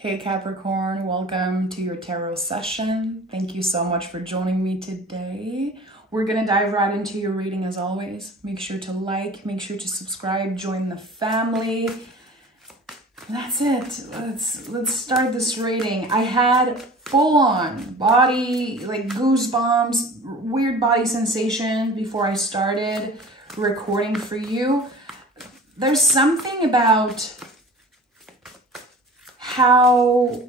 Hey Capricorn, welcome to your tarot session. Thank you so much for joining me today. We're going to dive right into your reading as always. Make sure to like, make sure to subscribe, join the family. That's it. Let's start this reading. I had full-on body, like goosebumps, weird body sensation before I started recording for you. There's something about how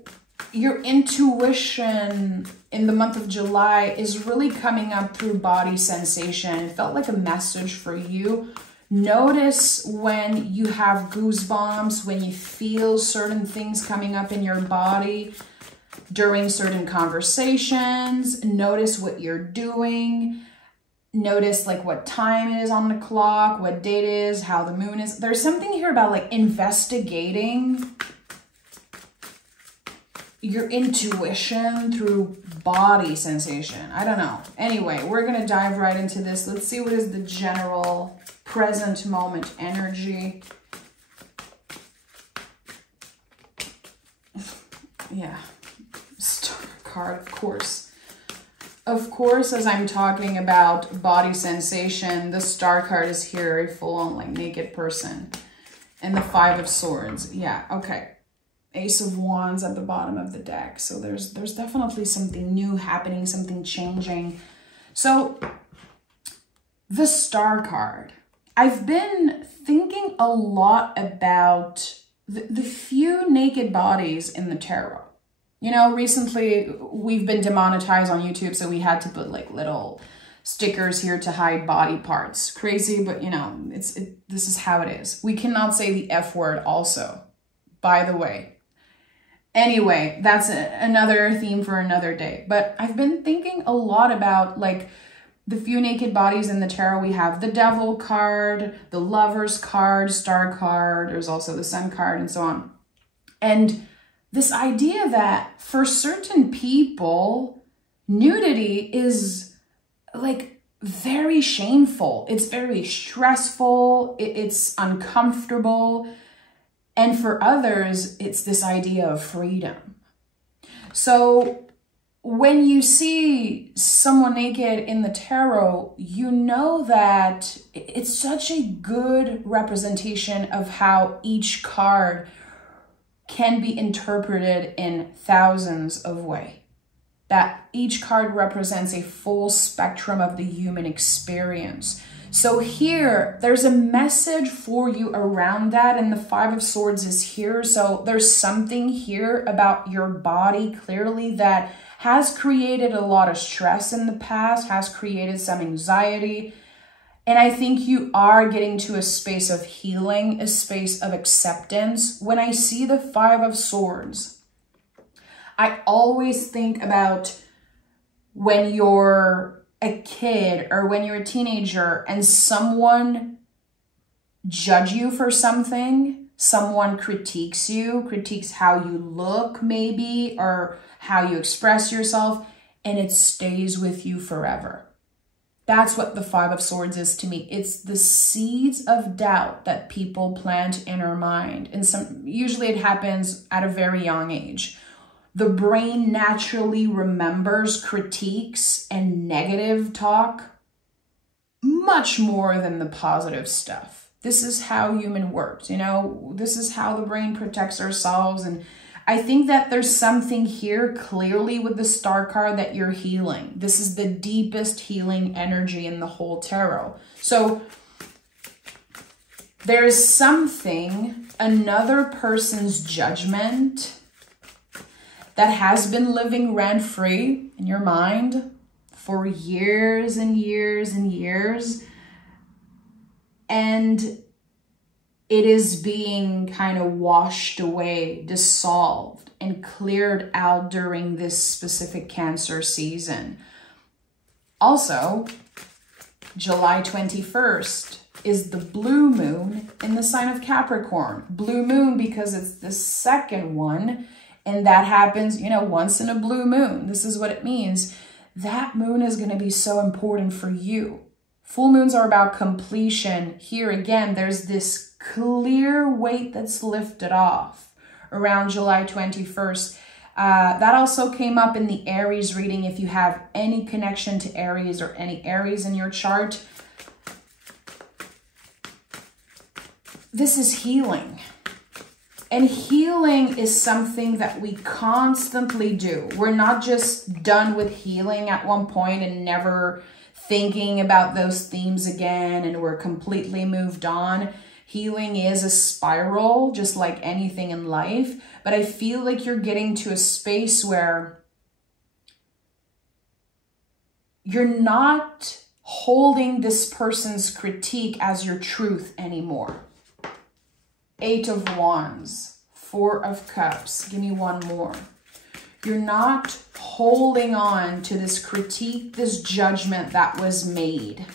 your intuition in the month of July is really coming up through body sensation. It felt like a message for you. Notice when you have goosebumps, when you feel certain things coming up in your body during certain conversations. Notice what you're doing. Notice like what time it is on the clock, what date it is, how the moon is. There's something here about like investigating your intuition through body sensation. I don't know. Anyway, we're going to dive right into this. Let's see what is the general present moment energy. Yeah. Star card, of course. Of course, as I'm talking about body sensation, the star card is here, a full-on like naked person. And the Five of Swords. Yeah, okay. Ace of Wands at the bottom of the deck. So there's definitely something new happening, something changing. So the Star card. I've been thinking a lot about the few naked bodies in the tarot. You know, recently we've been demonetized on YouTube, so we had to put like little stickers here to hide body parts. Crazy, but you know, this is how it is. We cannot say the F word also, by the way. Anyway, that's another theme for another day. But I've been thinking a lot about like the few naked bodies in the tarot. We have the Devil card, the Lovers card, Star card. There's also the Sun card and so on. And this idea that for certain people, nudity is like very shameful. It's very stressful. It's uncomfortable. And for others, it's this idea of freedom. So when you see someone naked in the tarot, you know that it's such a good representation of how each card can be interpreted in thousands of ways. That each card represents a full spectrum of the human experience. So here, there's a message for you around that, and the Five of Swords is here. So there's something here about your body, clearly, that has created a lot of stress in the past, has created some anxiety. And I think you are getting to a space of healing, a space of acceptance. When I see the Five of Swords, I always think about when you're a kid or when you're a teenager and someone judge you for something, someone critiques you, critiques how you look maybe, or how you express yourself, and it stays with you forever. That's what the Five of Swords is to me. It's the seeds of doubt that people plant in our mind. And usually it happens at a very young age. The brain naturally remembers critiques and negative talk much more than the positive stuff. This is how human works, you know, this is how the brain protects ourselves. And I think that there's something here clearly with the Star card that you're healing. This is the deepest healing energy in the whole tarot. So there's something, another person's judgment that has been living rent-free in your mind for years and years and years. And it is being kind of washed away, dissolved, and cleared out during this specific Cancer season. Also, July 21st is the blue moon in the sign of Capricorn. Blue moon because it's the second one. And that happens, you know, once in a blue moon. This is what it means. That moon is going to be so important for you. Full moons are about completion. Here again, there's this clear weight that's lifted off. around July 21st. That also came up in the Aries reading. If you have any connection to Aries or any Aries in your chart, this is healing. And healing is something that we constantly do. We're not just done with healing at one point and never thinking about those themes again and we're completely moved on. Healing is a spiral, just like anything in life. But I feel like you're getting to a space where you're not holding this person's critique as your truth anymore. 8 of Wands, 4 of Cups. Give me one more. You're not holding on to this critique, this judgment that was made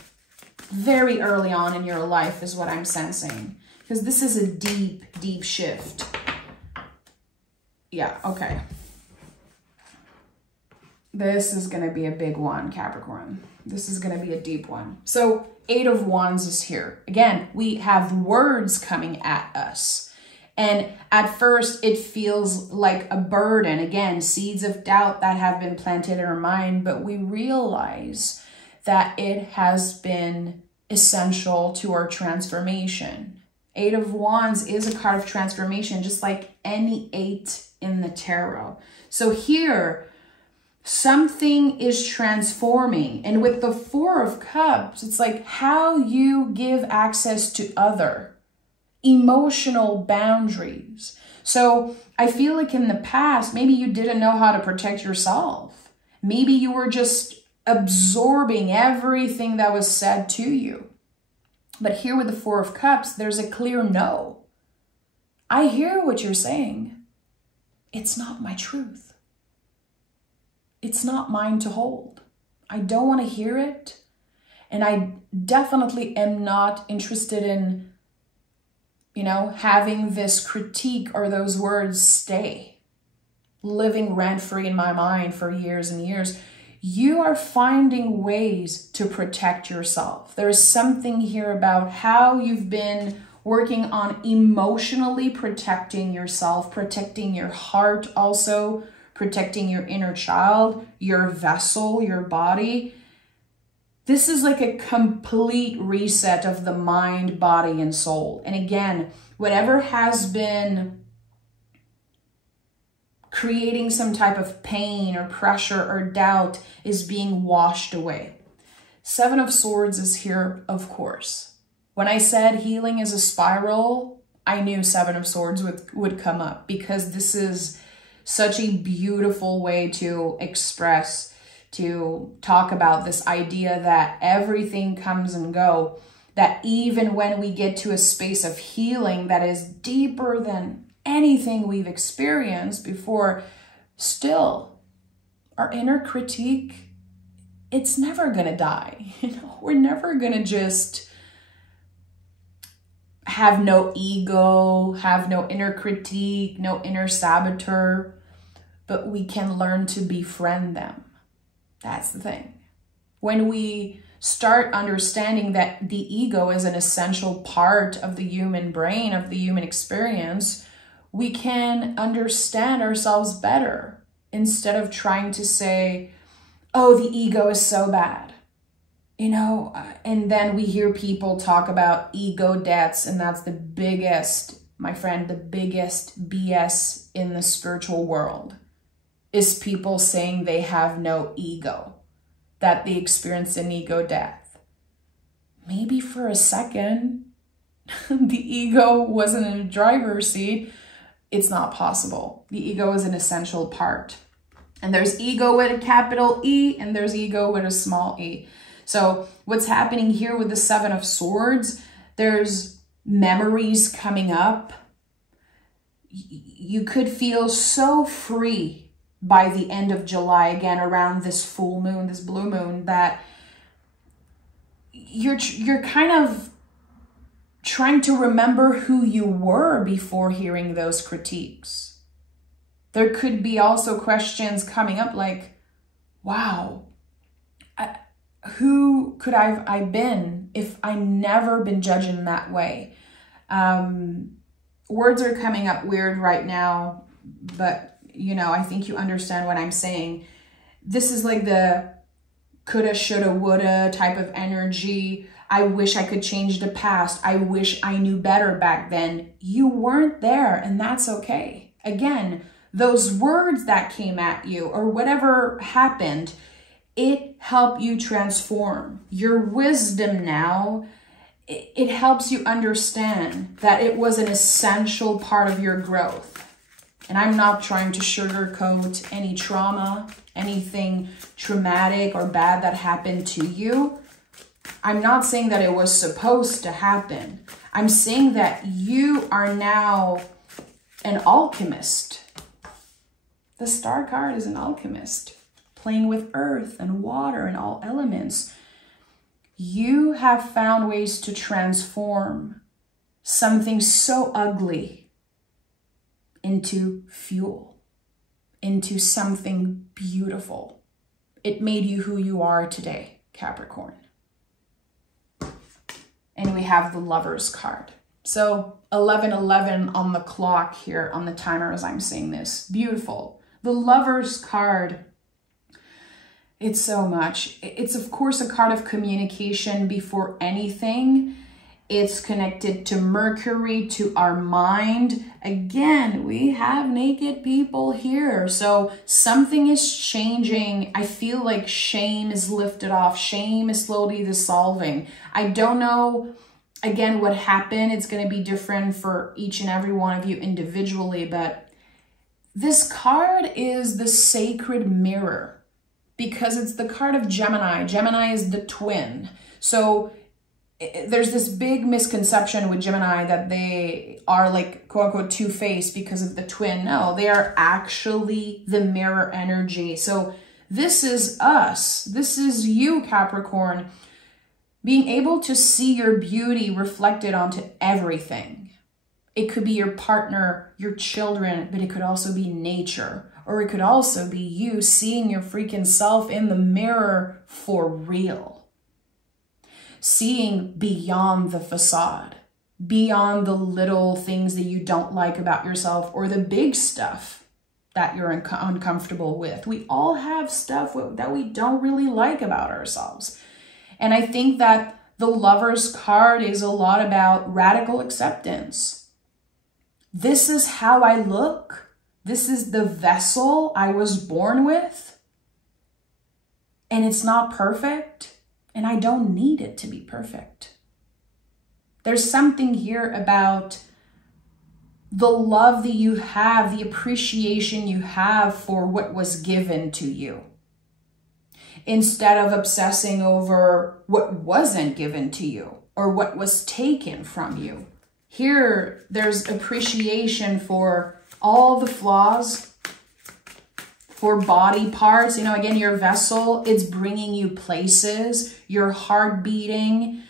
very early on in your life is what I'm sensing. Because this is a deep, deep shift. Yeah, okay. This is going to be a big one, Capricorn. This is going to be a deep one. So 8 of Wands is here. Again, we have words coming at us. And at first, it feels like a burden. Again, seeds of doubt that have been planted in our mind. But we realize that it has been essential to our transformation. 8 of Wands is a card of transformation, just like any 8 in the tarot. So here, something is transforming. And with the 4 of Cups, it's like how you give access to other emotional boundaries. So I feel like in the past, maybe you didn't know how to protect yourself. Maybe you were just absorbing everything that was said to you. But here with the 4 of Cups, there's a clear no. I hear what you're saying. It's not my truth. It's not mine to hold. I don't want to hear it. And I definitely am not interested in, having this critique or those words stay living rent-free in my mind for years and years. You are finding ways to protect yourself. There's something here about how you've been working on emotionally protecting yourself, protecting your heart also, protecting your inner child, your vessel, your body. This is like a complete reset of the mind, body, and soul. And again, whatever has been creating some type of pain or pressure or doubt is being washed away. 7 of Swords is here, of course. When I said healing is a spiral, I knew 7 of Swords would come up because this is such a beautiful way to express, to talk about this idea that everything comes and go, that even when we get to a space of healing that is deeper than anything we've experienced before, still our inner critique, it's never gonna die. We're never gonna just have no ego, have no inner critique, no inner saboteur, but we can learn to befriend them. That's the thing. When we start understanding that the ego is an essential part of the human brain, of the human experience, we can understand ourselves better instead of trying to say, oh, the ego is so bad. And then we hear people talk about ego deaths, and that's the biggest, my friend, the biggest BS in the spiritual world is people saying they have no ego, that they experienced an ego death. Maybe for a second, the ego wasn't in the driver's seat. It's not possible. The ego is an essential part. And there's ego with a capital E, and there's ego with a small e. So what's happening here with the 7 of Swords, there's memories coming up. You could feel so free by the end of July, again, around this full moon, this blue moon, that you're kind of trying to remember who you were before hearing those critiques. There could be also questions coming up like, wow, who could I been if I never been judged in that way? words are coming up weird right now, but you know, I think you understand what I'm saying. This is like the coulda, shoulda, woulda type of energy. I wish I could change the past. I wish I knew better back then. You weren't there, and that's okay. Again, those words that came at you or whatever happened, it helped you transform. Your wisdom now, it helps you understand that it was an essential part of your growth. And I'm not trying to sugarcoat any trauma, anything traumatic or bad that happened to you. I'm not saying that it was supposed to happen. I'm saying that you are now an alchemist. The star card is an alchemist, playing with earth and water and all elements. You have found ways to transform something so ugly into fuel, into something beautiful. It made you who you are today, Capricorn. And we have the Lovers card. So 11:11 on the clock here on the timer as I'm saying this. Beautiful. The Lovers card, it's so much. It's of course a card of communication before anything. It's connected to Mercury, to our mind. Again, we have naked people here. So something is changing. I feel like shame is lifted off. Shame is slowly dissolving. I don't know, again, what happened. It's going to be different for each and every one of you individually. But this card is the sacred mirror because it's the card of Gemini. Gemini is the twin. So there's this big misconception with Gemini that they are like quote unquote two-faced because of the twin. No, they are actually the mirror energy. So this is us. This is you, Capricorn, being able to see your beauty reflected onto everything. It could be your partner, your children, but it could also be nature. Or it could also be you seeing your freaking self in the mirror for real. Seeing beyond the facade, beyond the little things that you don't like about yourself or the big stuff that you're uncomfortable with. We all have stuff that we don't really like about ourselves. And I think that the Lovers card is a lot about radical acceptance. This is how I look. This is the vessel I was born with. And it's not perfect. And I don't need it to be perfect. There's something here about the love that you have, the appreciation you have for what was given to you. Instead of obsessing over what wasn't given to you or what was taken from you. Here, there's appreciation for all the flaws, for body parts, you know, again, your vessel, it's bringing you places, your heart beating,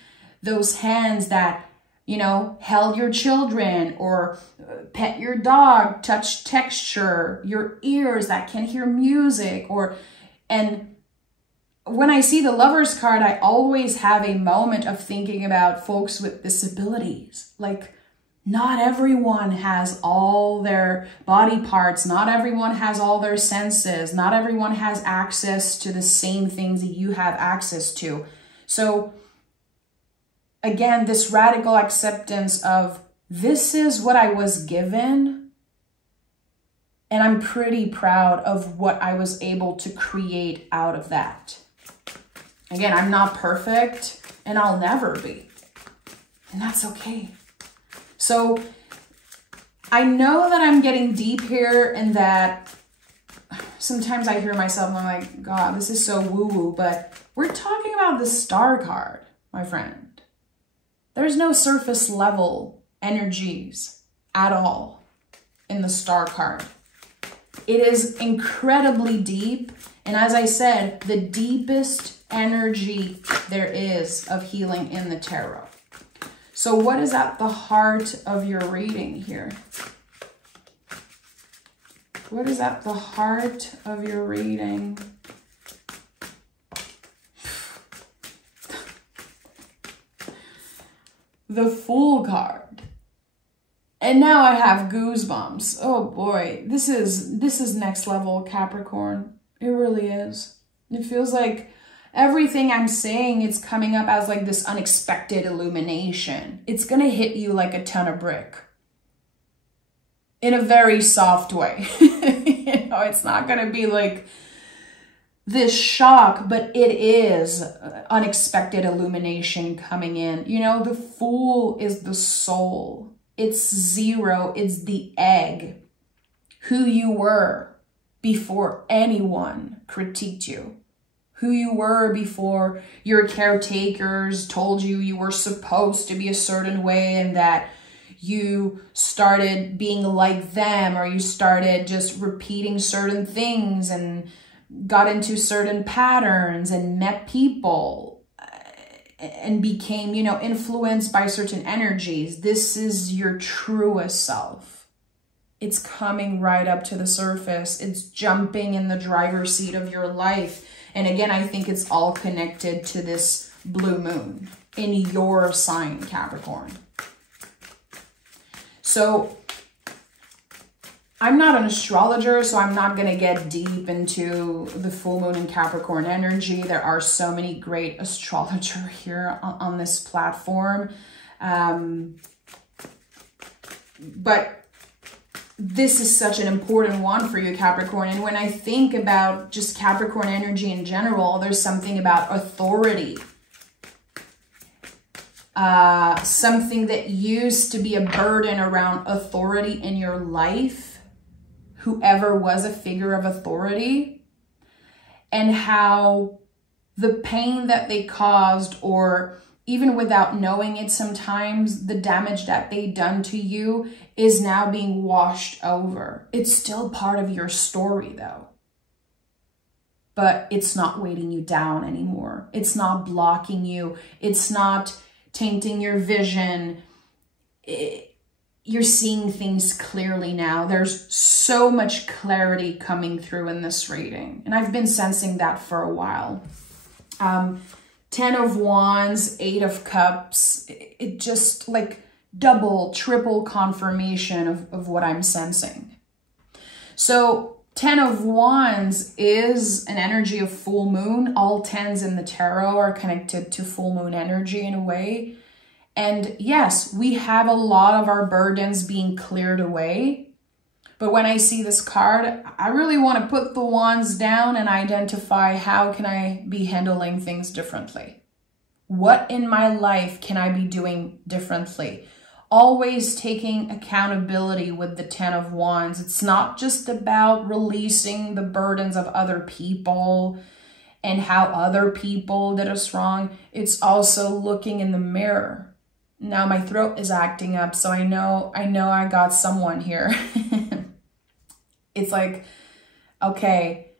those hands that, you know, held your children or pet your dog, touch texture, your ears that can hear music and when I see the Lovers card, I always have a moment of thinking about folks with disabilities. Like, not everyone has all their body parts. Not everyone has all their senses. Not everyone has access to the same things that you have access to. So again, this radical acceptance of this is what I was given. And I'm pretty proud of what I was able to create out of that. Again, I'm not perfect and I'll never be. And that's okay. So I know that I'm getting deep here and that sometimes I hear myself and I'm like, God, this is so woo-woo, but we're talking about the star card, my friend. There's no surface level energies at all in the star card. It is incredibly deep. And as I said, the deepest energy there is of healing in the tarot. So what is at the heart of your reading here? What is at the heart of your reading? The Fool card. And now I have goosebumps. Oh boy, this is next level, Capricorn. It really is. It feels like everything I'm saying, it's coming up as like this unexpected illumination. It's gonna hit you like a ton of brick. In a very soft way. You know, it's not gonna be like this shock, but it is unexpected illumination coming in. You know, the Fool is the soul. It's zero, it's the egg. Who you were before anyone critiqued you. Who you were before your caretakers told you you were supposed to be a certain way and that you started being like them, or you started just repeating certain things and got into certain patterns and met people and became, you know, influenced by certain energies. This is your truest self. It's coming right up to the surface. It's jumping in the driver's seat of your life. And again, I think it's all connected to this blue moon in your sign, Capricorn. So I'm not an astrologer, so I'm not going to get deep into the full moon and Capricorn energy. There are so many great astrologers here on this platform. But this is such an important one for you, Capricorn. And when I think about just Capricorn energy in general, there's something about authority. Something that used to be a burden around authority in your life. Whoever was a figure of authority, and how the pain that they caused, or even without knowing it sometimes, the damage that they done to you is now being washed over. It's still part of your story though, but it's not weighting you down anymore. It's not blocking you. It's not tainting your vision. You're seeing things clearly now. There's so much clarity coming through in this reading. And I've been sensing that for a while. 10 of Wands, 8 of Cups. It just like double, triple confirmation of what I'm sensing. So 10 of Wands is an energy of full moon. All 10s in the tarot are connected to full moon energy in a way. And yes, we have a lot of our burdens being cleared away. But when I see this card, I really want to put the wands down and identify how can I be handling things differently? What in my life can I be doing differently? Always taking accountability with the 10 of Wands. It's not just about releasing the burdens of other people and how other people did us wrong. It's also looking in the mirror. Now my throat is acting up, so I know I got someone here. It's like, okay,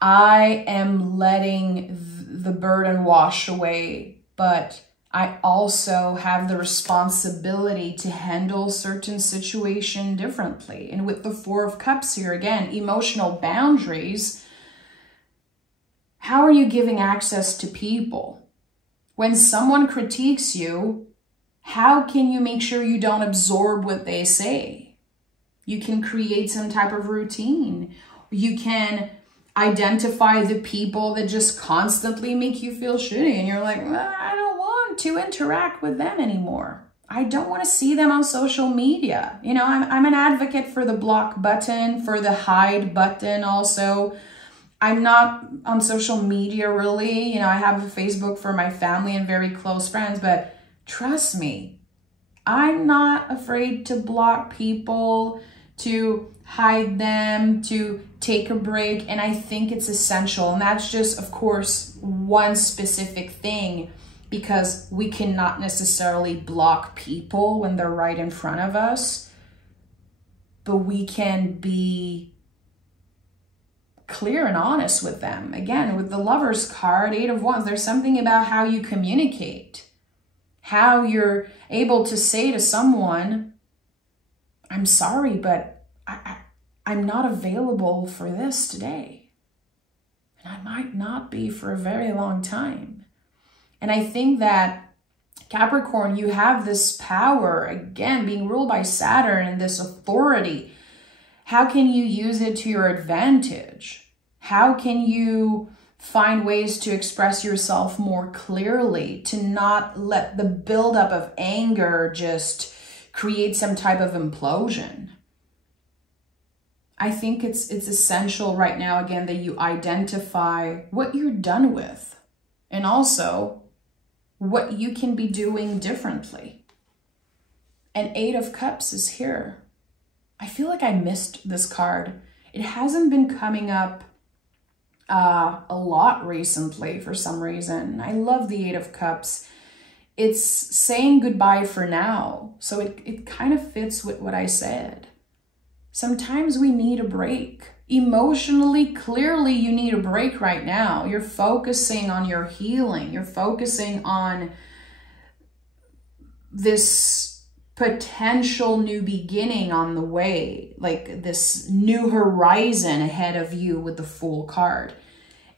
I am letting the burden wash away, but I also have the responsibility to handle certain situation differently. And with the 4 of Cups here, again, emotional boundaries. How are you giving access to people? When someone critiques you, how can you make sure you don't absorb what they say? You can create some type of routine. You can identify the people that just constantly make you feel shitty. And you're like, well, I don't want to interact with them anymore. I don't want to see them on social media. You know, I'm an advocate for the block button, for the hide button also. I'm not on social media really. You know, I have a Facebook for my family and very close friends, but trust me, I'm not afraid to block people, to hide them, to take a break. And I think it's essential. And that's just, of course, one specific thing, because we cannot necessarily block people when they're right in front of us, but we can be clear and honest with them. Again, with the Lover's card, 8 of Wands, there's something about how you communicate, how you're able to say to someone, I'm sorry, but I'm not available for this today. And I might not be for a very long time. And I think that Capricorn, you have this power, again, being ruled by Saturn and this authority. How can you use it to your advantage? How can you find ways to express yourself more clearly, to not let the buildup of anger just create some type of implosion? I think it's essential right now, again, that you identify what you're done with and also what you can be doing differently. And 8 of Cups is here. I feel like I missed this card. It hasn't been coming up a lot recently for some reason. I love the 8 of Cups. It's saying goodbye for now. So it kind of fits with what I said. Sometimes we need a break. Emotionally, clearly you need a break right now. You're focusing on your healing. You're focusing on this potential new beginning on the way, like this new horizon ahead of you with the Fool card.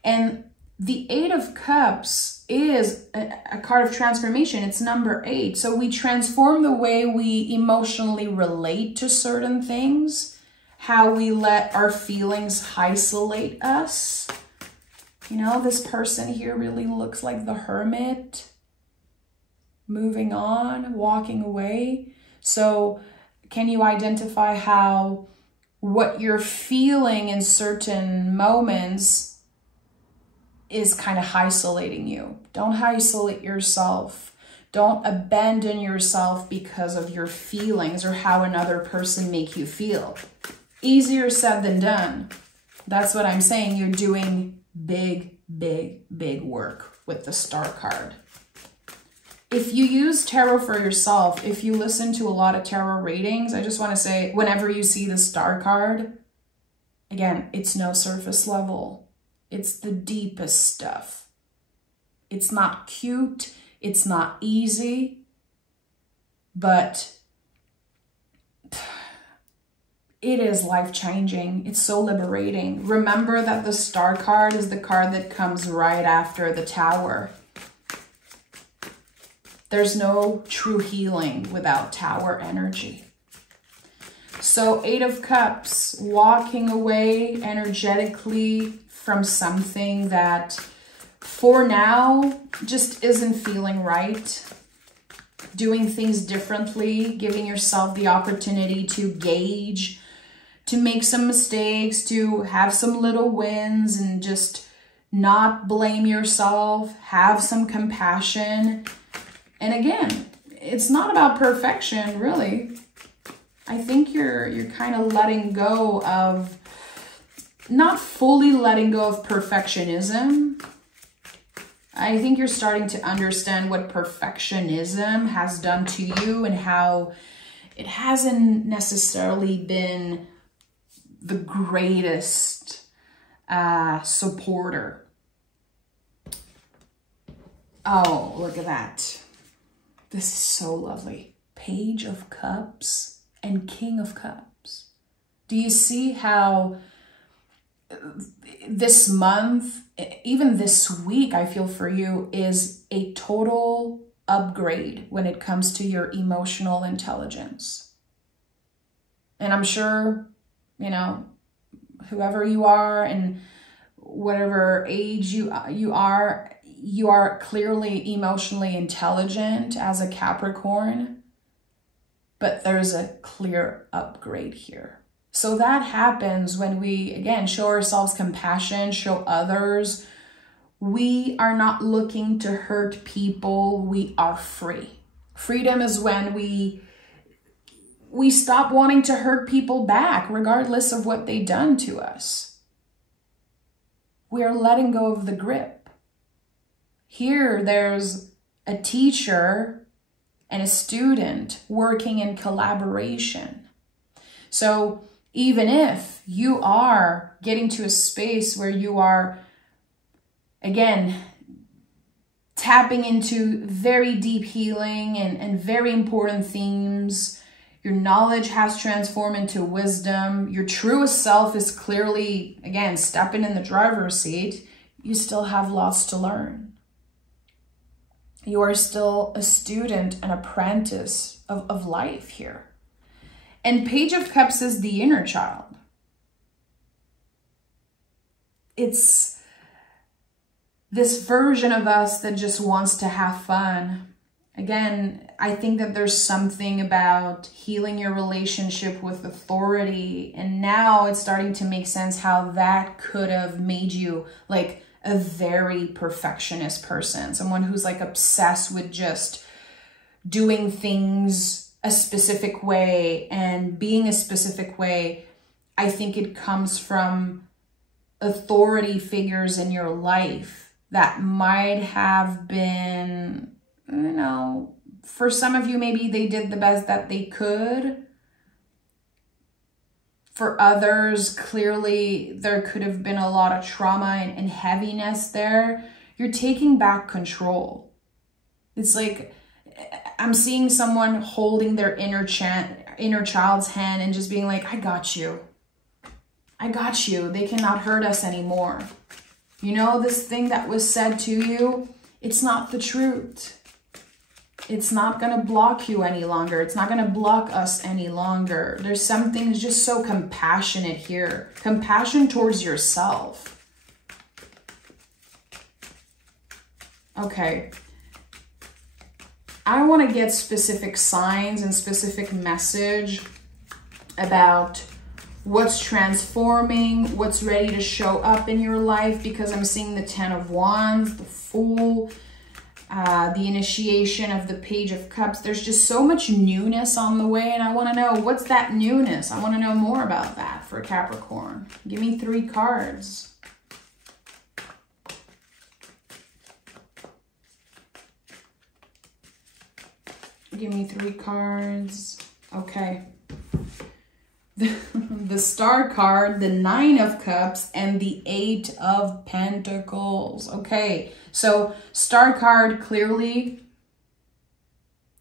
And the 8 of Cups is a card of transformation. It's number 8. So we transform the way we emotionally relate to certain things, how we let our feelings isolate us. You know, this person here really looks like the Hermit, moving on, walking away. So can you identify how what you're feeling in certain moments is kind of isolating you? Don't isolate yourself. Don't abandon yourself because of your feelings or how another person make you feel. Easier said than done. That's what I'm saying. You're doing big, big, big work with the Star card. If you use tarot for yourself, if you listen to a lot of tarot readings, I just want to say, whenever you see the Star card, again, it's no surface level. It's the deepest stuff. It's not cute. It's not easy. But it is life-changing. It's so liberating. Remember that the Star card is the card that comes right after the Tower. There's no true healing without Tower energy. So 8 of Cups, walking away energetically from something that for now just isn't feeling right. Doing things differently, giving yourself the opportunity to gauge, to make some mistakes, to have some little wins and just not blame yourself, have some compassion. And again, it's not about perfection, really. I think you're kind of letting go of, not fully letting go of perfectionism. I think you're starting to understand what perfectionism has done to you and how it hasn't necessarily been the greatest supporter. Oh, look at that. This is so lovely. Page of Cups and King of Cups. Do you see how this month, even this week, I feel for you, is a total upgrade when it comes to your emotional intelligence? And I'm sure, you know, whoever you are and whatever age you are clearly emotionally intelligent as a Capricorn, but there's a clear upgrade here. So that happens when we, again, show ourselves compassion, show others. We are not looking to hurt people. We are free. Freedom is when we stop wanting to hurt people back, regardless of what they've done to us. We are letting go of the grip. Here, there's a teacher and a student working in collaboration. So even if you are getting to a space where you are, again, tapping into very deep healing and very important themes, your knowledge has transformed into wisdom, your truest self is clearly, again, stepping in the driver's seat, you still have lots to learn. You are still a student, an apprentice of life here. And Page of Cups is the inner child. It's this version of us that just wants to have fun. Again, I think that there's something about healing your relationship with authority. And now it's starting to make sense how that could have made you like a very perfectionist person. Someone who's like obsessed with just doing things a specific way and being a specific way. I think it comes from authority figures in your life that might have been, you know, for some of you, maybe they did the best that they could. For others, clearly there could have been a lot of trauma and heaviness there. You're taking back control. It's like, I'm seeing someone holding their inner child's hand and just being like, I got you. I got you. They cannot hurt us anymore. You know, this thing that was said to you, it's not the truth. It's not going to block you any longer. It's not going to block us any longer. There's something just so compassionate here. Compassion towards yourself. Okay. I want to get specific signs and specific message about what's transforming, what's ready to show up in your life, because I'm seeing the 10 of Wands, the Fool, the initiation of the Page of Cups. There's just so much newness on the way, and I want to know, what's that newness? I want to know more about that for Capricorn. Give me 3 cards. Give me 3 cards. Okay. The Star card, the 9 of Cups, and the 8 of Pentacles. Okay, so Star card, clearly,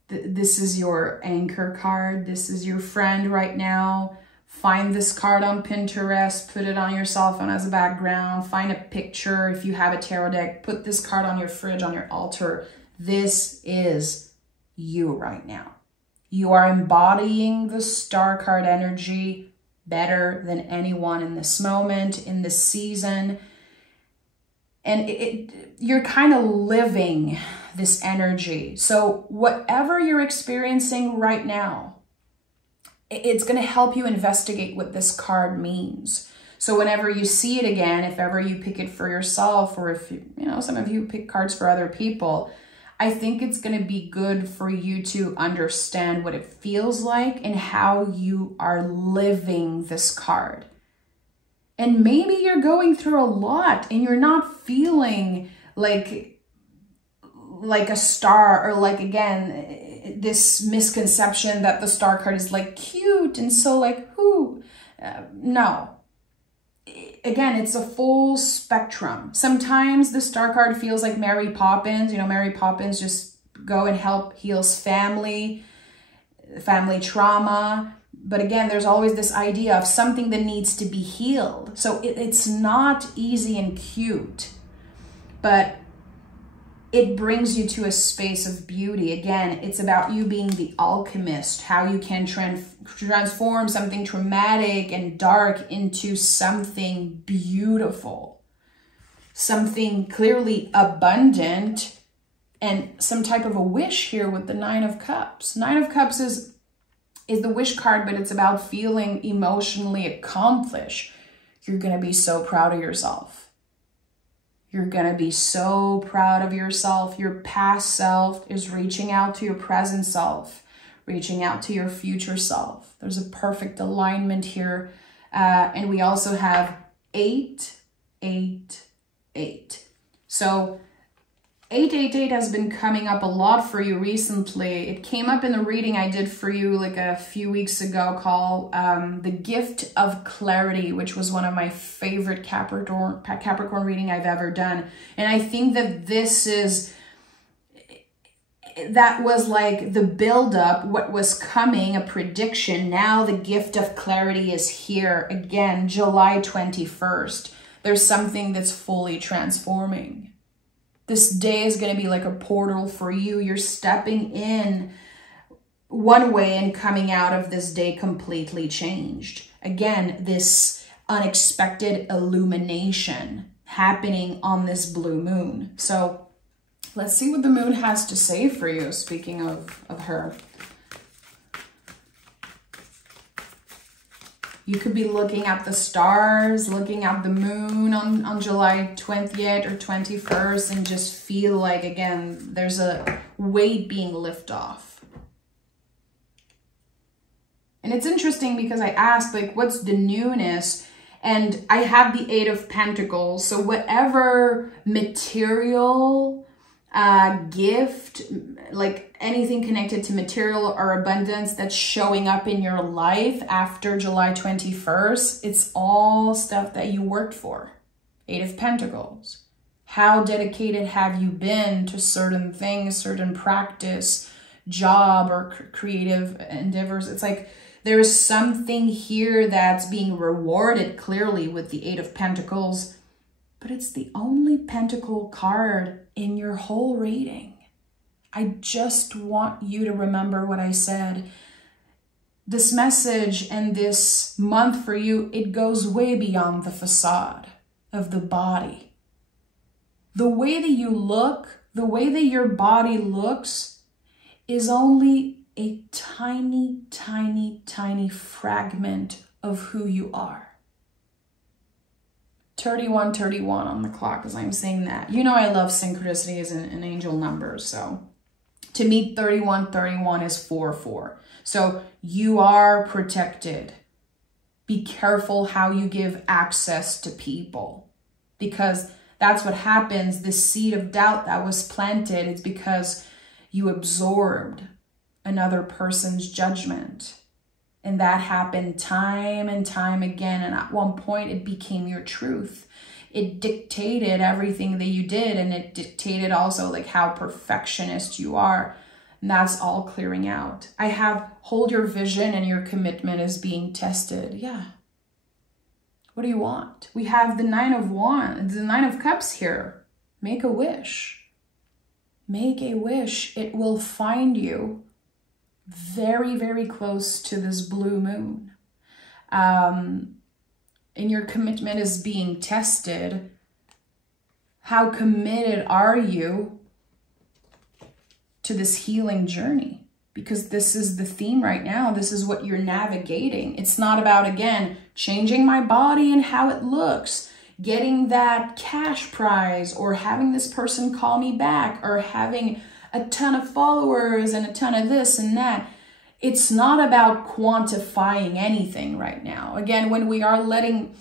this is your anchor card. This is your friend right now. Find this card on Pinterest. Put it on your cell phone as a background. Find a picture. If you have a tarot deck, put this card on your fridge, on your altar. This is you right now. You are embodying the Star card energy better than anyone in this moment, in this season. And you're kind of living this energy. So whatever you're experiencing right now, it's going to help you investigate what this card means. So whenever you see it again, if ever you pick it for yourself, or if, you know, some of you pick cards for other people, I think it's going to be good for you to understand what it feels like and how you are living this card. And maybe you're going through a lot and you're not feeling like a star, or like, again, this misconception that the Star card is like cute and so like, whoo. No. Again, it's a full spectrum. Sometimes the Star card feels like Mary Poppins. You know, Mary Poppins just go and help heals family trauma. But again, there's always this idea of something that needs to be healed. So it's not easy and cute, but it brings you to a space of beauty. Again, it's about you being the alchemist, how you can transform something traumatic and dark into something beautiful, something clearly abundant, and some type of a wish here with the 9 of Cups. 9 of Cups is the wish card, but it's about feeling emotionally accomplished. You're going to be so proud of yourself. You're going to be so proud of yourself. Your past self is reaching out to your present self, reaching out to your future self. There's a perfect alignment here. And we also have 8, 8, 8. So 888 has been coming up a lot for you recently. It came up in the reading I did for you like a few weeks ago called The Gift of Clarity, which was one of my favorite Capricorn reading I've ever done. And I think that that was like the buildup, what was coming, a prediction. Now the gift of clarity is here again, July 21st. There's something that's fully transforming. This day is going to be like a portal for you. You're stepping in one way and coming out of this day completely changed. Again, this unexpected illumination happening on this blue moon. So let's see what the moon has to say for you, speaking of her. You could be looking at the stars, looking at the moon on July 20th or 21st and just feel like, again, there's a weight being lifted off. And it's interesting because I asked, like, what's the newness? And I have the Eight of Pentacles. So whatever material, gift, like anything connected to material or abundance that's showing up in your life after July 21st, it's all stuff that you worked for. Eight of Pentacles. How dedicated have you been to certain things, certain practice, job, or creative endeavors? It's like there's something here that's being rewarded clearly with the Eight of Pentacles, but it's the only pentacle card in your whole reading. I just want you to remember what I said. This message and this month for you, it goes way beyond the facade of the body. The way that you look, the way that your body looks is only a tiny, tiny, tiny fragment of who you are. 3131 on the clock as I'm saying that. You know I love synchronicity as an angel number, so to me 3131 is 4-4. So you are protected. Be careful how you give access to people, because that's what happens. The seed of doubt that was planted is because you absorbed another person's judgment. And that happened time and time again. And at one point it became your truth. It dictated everything that you did. And it dictated also like how perfectionist you are. And that's all clearing out. I have hold your vision and your commitment is being tested. Yeah. What do you want? We have the Nine of Wands, the Nine of Cups here. Make a wish. Make a wish. It will find you very, very close to this blue moon. And your commitment is being tested. How committed are you to this healing journey? Because this is the theme right now. This is what you're navigating. It's not about, again, changing my body and how it looks, getting that cash prize, or having this person call me back, or having a ton of followers and a ton of this and that. It's not about quantifying anything right now. Again, when we are letting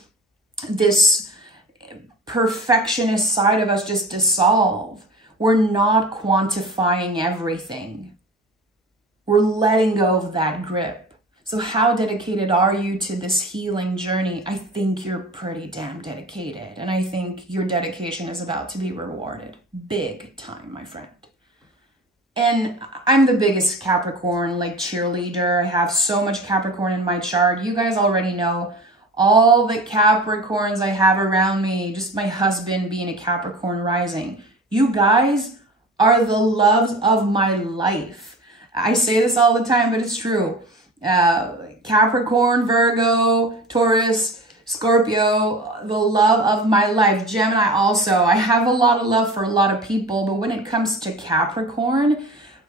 this perfectionist side of us just dissolve, we're not quantifying everything. We're letting go of that grip. So how dedicated are you to this healing journey? I think you're pretty damn dedicated. And I think your dedication is about to be rewarded. Big time, my friend. And I'm the biggest Capricorn, like, cheerleader. I have so much Capricorn in my chart. You guys already know all the Capricorns I have around me, just my husband being a Capricorn rising. You guys are the loves of my life. I say this all the time, but it's true. Capricorn, Virgo, Taurus, Scorpio, the love of my life. Gemini also. I have a lot of love for a lot of people, but when it comes to Capricorn,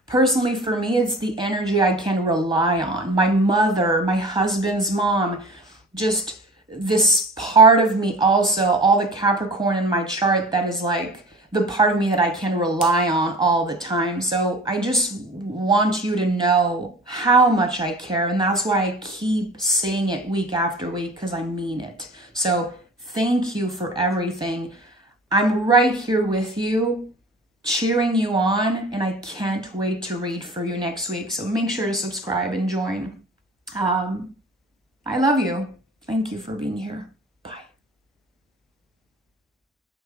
personally for me, it's the energy I can rely on. My mother, my husband's mom, just this part of me also, all the Capricorn in my chart that is like the part of me that I can rely on all the time. So I just want you to know how much I care. And that's why I keep saying it week after week, because I mean it. So thank you for everything. I'm right here with you, cheering you on, and I can't wait to read for you next week. So make sure to subscribe and join. I love you. Thank you for being here.